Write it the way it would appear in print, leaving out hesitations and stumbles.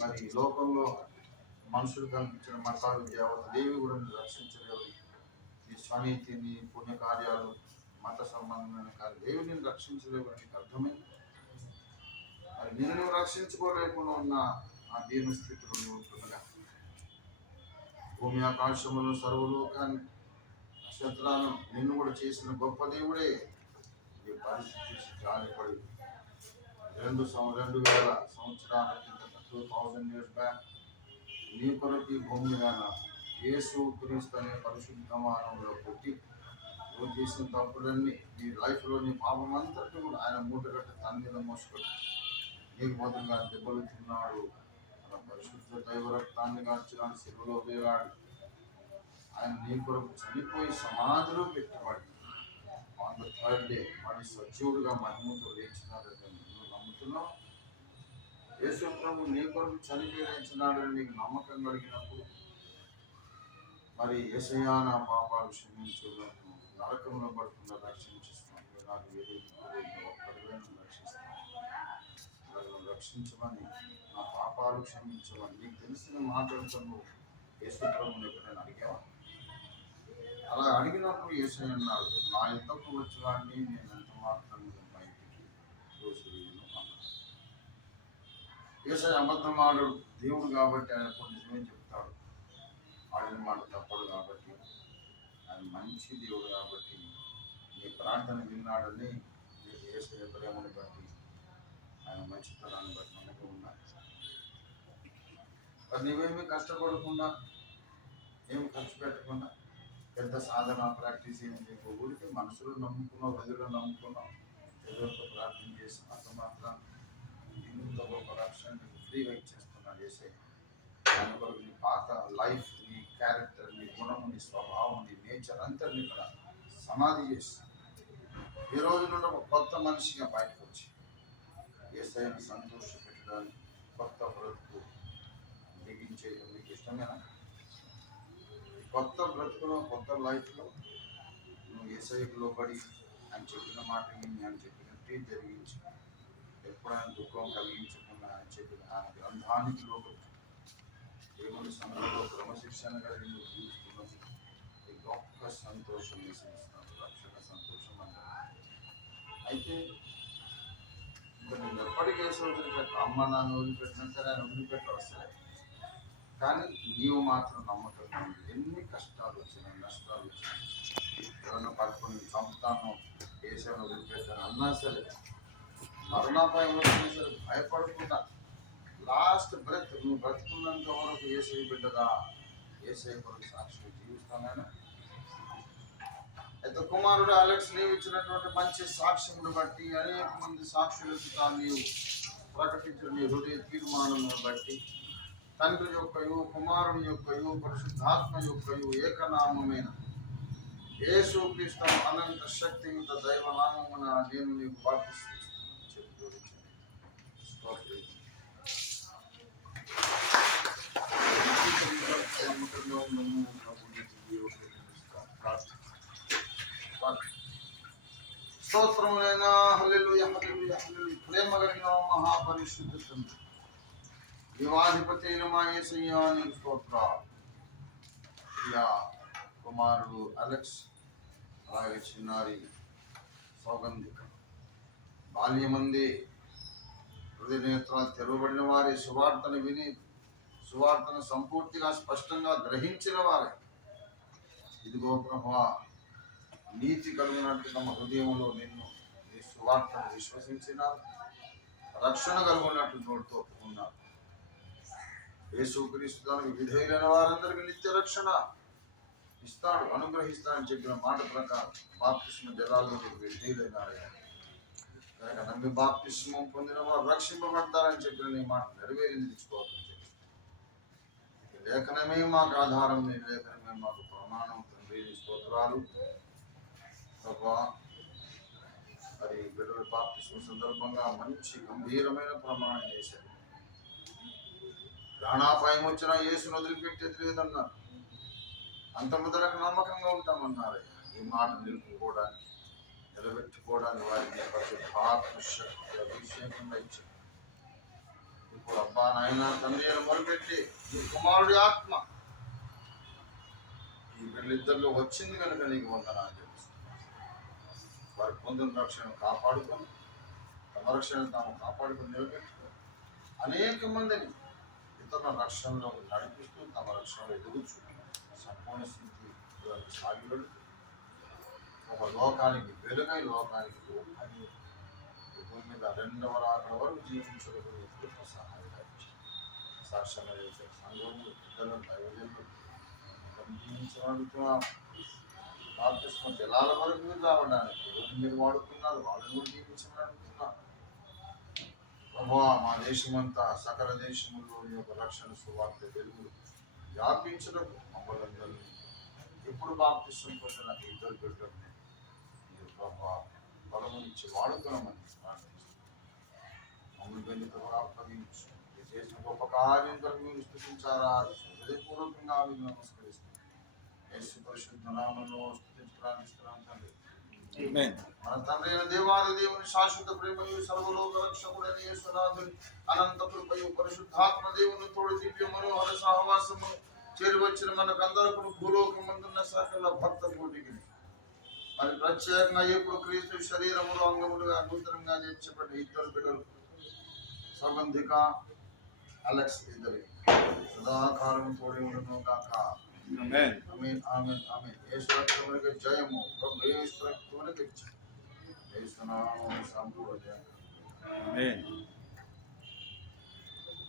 మరి లోకంలో మనుషులు కనిపించిన మతాలు దేవతలు ఏవి కూడా రక్షించలేవు. ఈ స్వనీతిని పుణ్యకార్యాలు మత సంబంధమైన కార్యాలు ఏవి నేను రక్షించలేవు అని అర్థమైంది. అది నిన్ను రక్షించుకోలేకుండా ఉన్న ఆ దీన స్థితిలో నువ్వు ఉంటుండగా భూమి ఆకాశములు సర్వలోకాన్ని నక్షత్రాలను నిన్ను కూడా చేసిన గొప్ప దేవుడే ఈ పరిస్థితి జాలిపడి 2000 సంవత్సరాల కింద 2000 years బ్యాక్ నీ కొరకు ఈ భూమి మీద యేసు క్రీస్తు అనే పరిశుద్ధ మానవులో పుట్టి నువ్వు చేసిన తప్పులన్నీ నీ లైఫ్లో నీ పాపం అంతటి కూడా ఆయన మూటగట్ట తన మీద మోసుకొని నీకు మొదలుగా దెబ్బలు తిన్నాడు. అలా పరిశుద్ధ దైవ రక్తాన్ని కాల్చినాడు, శిలువలో వేలాడు. ఆయన నీ కొరకు చనిపోయి సమాధిలో పెట్టబడి ఆన్ ద థర్డ్ డే మరి సజీవుడుగా మహిమతో లేచినాడని నువ్వు నమ్ముతున్నావు. యేసు ప్రభు నీ కొరకు చనిపోయి లేచినాడని నీకు నమ్మకం కలిగినప్పుడు మరి యేసయ్యా నా పాపాలు క్షమించు, నరకంలో పడుతున్న రక్షించిస్తున్నాను, నాకు ఒక్కడివే రక్షించమని, నా పాపాలు క్షమించమని నీకు తెలిసిన మాటలతో నువ్వు యేసు ప్రభుని ఎప్పుడైనా అడిగావా? అలా అడిగినప్పుడు యేసయ్య అన్నాడు, నా యుద్ధకు వచ్చేవాడిని నేను ఎంత మాత్రం బయటికి తోసివేయను అన్నాడు. యేసయ్య అబద్ధమాడు దేవుడు కాబట్టి ఆయన కొన్ని నిజమే చెప్తాడు. ఆడిన మాట తప్పడు కాబట్టి, ఆయన మంచి దేవుడు కాబట్టి నీ ప్రార్థన విన్నాడని నీకు యేసయ్య ప్రేమను బట్టి ఆయన మంచితనాన్ని బట్టి నమ్మకం ఉన్నా. మరి నువ్వేమీ కష్టపడకుండా ఏమి ఖర్చు పెట్టకుండా పెద్ద సాధన ప్రాక్టీస్ ఏమి చేయకు, ఊరికి మనసులో నమ్ముకున్నావు, హృదయంలో నమ్ముకున్నావు, ఎదురుతో ప్రార్థన చేసి అంత మాత్రం ఇందులో ఒక రక్షణ ఫ్రీగా ఇచ్చేస్తున్నాడు యేసయ్య. దాని కొరకు నీ పాత లైఫ్, నీ క్యారెక్టర్, నీ గుణము, నీ స్వభావం, నీ నేచర్ అంతటిని ఇక్కడ సమాధి చేసి ఈ రోజు నుండి ఒక కొత్త మనిషిగా బయటకు వచ్చి యేసయ్యను సంతోష పెట్టడానికి కొత్త బ్రతుకు దిగించేది మీకు ఇష్టమేనా? కొత్త బ్రతుకులో కొత్త లైఫ్లో నువ్వు యేసయ్యకు లోబడి ఆయన చెప్పిన మాట విని ఆయన చెప్పినట్టే జరిగించి ఎప్పుడైనా దుఃఖం కలిగించకుండా ఆయన చెప్పిన ఆయన గ్రంథానికి లోబడి దేవుని సంఘంలో క్రమశిక్షణ కలిగి నువ్వు జీవిస్తున్నది ఈ గొప్ప సంతోషం వేసిస్తున్నాడు, రక్షణ సంతోషం అంటారు. అయితే ఇంకా నేను ఎప్పటికీ వదిలిపెట్ట, అమ్మ నాన్న వదిలిపెట్టినా సరే ఆయన వదిలిపెట్ట వస్తాయి. కానీ నీవు మాత్రం నమ్మకం, ఎన్ని కష్టాలు వచ్చినా నష్టాలు వచ్చినా ఎవరైనా పట్టుకొని చంపుతాను దేశాన్ని వదిలిపెట్టాను అన్నా సరే, మరణాపాయం వచ్చినా సరే భయపడకుండా లాస్ట్ బ్రెత్ నువ్వు బ్రతుకున్నంత వరకు యేసయ్య బిడ్డగా యేసయ్య కొరకు సాక్షిగా జీవిస్తానని. అయితే కుమారుడు అలెక్స్ నీవు ఇచ్చినటువంటి మంచి సాక్ష్యమును బట్టి అనేక మంది సాక్షులకు నీవు ప్రకటించిన నీ హృదయ తీర్మానమును బట్టి తండ్రి యొక్కయు కుమారుని యొక్కయు పరిశుద్ధాత్మ యొక్కయు ఏకనామమైన యేసు క్రీస్తు అనంత శక్తియుత దైవనామమున నేను నీకు బాప్తిస్మం చెప్పి స్తోత్రములైన హల్లెలూయా హల్లెలూయా హల్లెలూయా. ప్రేమ కలిగిన మహాపరిశుద్ధ తండ్రి, దేవాధిపతి అయిన మా యేసయ్యా నీకు స్తోత్రాలు. ప్రియా కుమారుడు అలెక్స్, అలాగే చిన్నారి సౌగంధిక బాల్యమందే హృదయ నేత్రాలు తెరవబడిన వారి సువార్తను విని సువార్తను సంపూర్తిగా స్పష్టంగా గ్రహించిన వారే ఇదిగో ప్రభువా నీతి కలిగినట్టు తమ హృదయంలో నిన్ను నీ సువార్తను విశ్వసించినారు, రక్షణ కలుగున్నట్టు నోటితో ఒప్పుకున్నారు. యేసుక్రీస్తు దానికి విధేయులైన వారందరికీ నిత్య రక్షణ ఇస్తాడు, అనుగ్రహిస్తాడని చెప్పిన మాట ప్రకారం బాప్తిస్మ జలాల్లో విధేయులైనారు కనుక నమ్మి బాప్తిస్మం పొందిన వారు రక్షింపబడతారని చెప్పిన నీ మాట నెరవేరింది తెచ్చుకోవాలని చెప్పి లేఖనమే మాకు ఆధారం, నీ లేఖనమే మాకు ప్రమాణం. తండ్రి స్తోత్రాలు ప్రభా. మరి బిడ్డల బాప్తిస్మ సందర్భంగా మంచి గంభీరమైన ప్రమాణం చేశారు. ప్రాణాపాయం వచ్చినా యేసును వదిలిపెట్టేది లేదన్నారు. అంత ముదరకు నమ్మకంగా ఉంటామన్నారు. ఈ మాట నిలుపుకోవడానికి నిలబెట్టుకోవడానికి వారికి పరిశుద్ధాత్మ శక్తి అభిషేకంగా ఇచ్చారు. ఇప్పుడు అబ్బా నాయన తండ్రి అని మొదలుపెట్టి ఈ కుమారుడి ఆత్మ ఈ వీళ్ళిద్దరిలో వచ్చింది కనుక నీకు వందనాలు తెలుసు. వారు పొందిన రక్షణ కాపాడుకొని తమ రక్షణ తాము కాపాడుకొని నిలబెట్టుకొని అనేక మందిని ఇతరుల రక్షణలో నడిపిస్తూ తమ రక్షణలో ఎదుగుచు సంపూర్ణ స్థితి సాగిబడి ఒక లోకానికి వెలుగై లోకానికి రూపాయి భూమి మీద రెండవ రాకడ వరకు జీవించడం ఎప్పుడు సహాయంగా సాక్ష్యంగా చేసే సంఘములు ఇద్దరు దైవజనులు జీవించగలుగుతున్నాం. బాప్తిస్మ జలాల వరకు మీరు రావడానికి మీరు వాడుతున్నారు, వాళ్ళని కూడా జీవించగలుగుతున్నారు. ప్రభువా మా దేశమంతా సకల దేశముల్లోని యొక్క రక్షణ సువార్త వెలుగులు వ్యాపించడం మమ్మల్ని అందరినీ ఎప్పుడు బాప్తిస్మ పొందిన ఇద్దరు బిడ్డల్ని మీరు ప్రభువా బలము ఇచ్చి వాడుకోమని ప్రార్థిస్తున్నాం. మమ్మల్ని వెనుక అప్పగించు చేసిన గొప్ప కార్యం కొరకు మీరు స్థుతించారా హృదయపూర్వకంగా మీకు నమస్కరిస్తున్నాం. యేసు పరిశుద్ధ నామములో స్తుతించి ప్రార్థిస్తున్నాం తండ్రి. మన తండ్రి అయిన దేవాది దేవుని శాశ్వత ప్రేమయు సర్వలోక రక్షకుడైన యేసునాథుని అనంత కృపయు పరిశుద్ధాత్మ దేవుని తోడు దివ్య మనోహర సహవాసము చేరువచ్చిన మనకందరకు భూలోకమందున్న సకల భక్త కోటికి మరి ప్రత్యేకంగా ఎప్పుడు క్రీస్తు శరీరములు అంగములుగా నూతనంగా చేర్చబడిన ఇద్దరు బిడ్డలు సంబంధిక అలెక్స్ ఇద్దరి సదాకాలం తోడి ఉండను గాక. ఆమేన్ ఆమేన్ ఆమేన్ ఆమేన్. యేసు రక్తమునకు జయము. ప్రభు యేసు రక్తమునకు జయము. యేసు నామమున సంపూర్ణ జయం. ఆమేన్.